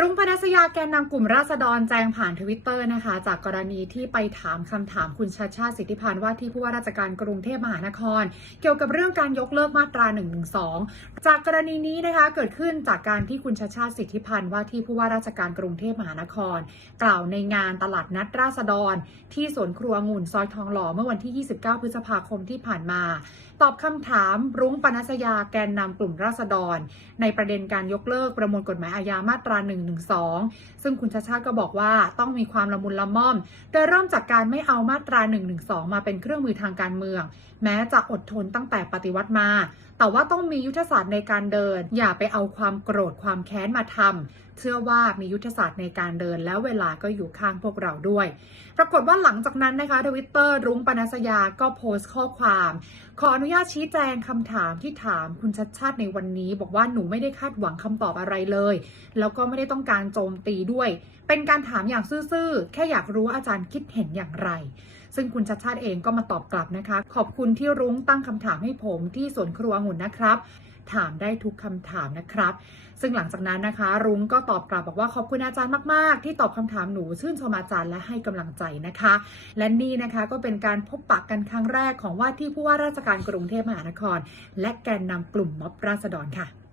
รุ่งพนัสยาแกนนำกลุ่มราษฎรแจ้งผ่านทวิตเตอร์นะคะ จากกรณีที่ไปถามคำถามคุณชาชาติสิทธิพันธ์ว่าที่ผู้ว่าราชการกรุงเทพมหานคร เกี่ยวกับเรื่องการยกเลิกมาตรา112จากกรณีนี้นะคะเกิดขึ้นจากการที่คุณชาชาติสิทธิพันธ์ว่าที่ผู้ว่าราชการกรุงเทพมหานคร กล่าวในงานตลาดนัดราษฎร ที่สวนครัวงุ่นซอยทองหล่อเมื่อวันที่ 29 พฤษภาคมที่ผ่านมา ตอบคำถามรุ้งปนัสยาแกนนำกลุ่มราษฎร ในประเด็นการยกเลิกประมวลกฎหมายอาญามาตรา112 ซึ่งคุณชาชาติก็บอกว่าต้องมีความละมุนละม่อม โดยเริ่มจากการไม่เอามาตรา 112 มาเป็นเครื่องมือทางการเมือง แม้จะอดทนตั้งแต่ปฏิวัติมา แต่ว่าต้องมียุทธศาสตร์ในการเดิน อย่าไปเอาความโกรธความแค้นมาทำ เชื่อว่ามียุทธศาสตร์ในการเดิน แล้วเวลาก็อยู่ข้างพวกเราด้วย ปรากฏว่าหลังจากนั้นนะคะทวิตเตอร์รุ้งปนัสยาก็โพสต์ข้อความ ขออนุญาตชี้แจงคำถามที่ถามคุณชัดชาติในวันนี้ บอกว่าหนูไม่ได้คาดหวังคำตอบอะไรเลย แล้วก็ไม่ได้ต้องการโจมตีด้วย เป็นการถามอย่างซื่อๆแค่อยากรู้ว่าอาจารย์คิดเห็นอย่างไรซึ่งคุณชัดชาติเองก็มาตอบกลับนะคะ ขอบคุณที่รุ้งตั้งคำถามให้ผมที่สวนครัวองุ่นนะครับถามได้ทุกคำถามนะครับ ซึ่งหลังจากนั้นนะคะ รุ้งก็ตอบกลับบอกว่าขอบคุณอาจารย์มากๆ ที่ตอบคำถามหนูชื่นชมอาจารย์และให้กำลังใจนะคะ และนี่นะคะก็เป็นการพบปะกันครั้งแรกของว่าที่ผู้ว่าราชการกรุงเทพมหานคร และแกนนำกลุ่มม็อบราษฎรค่ะ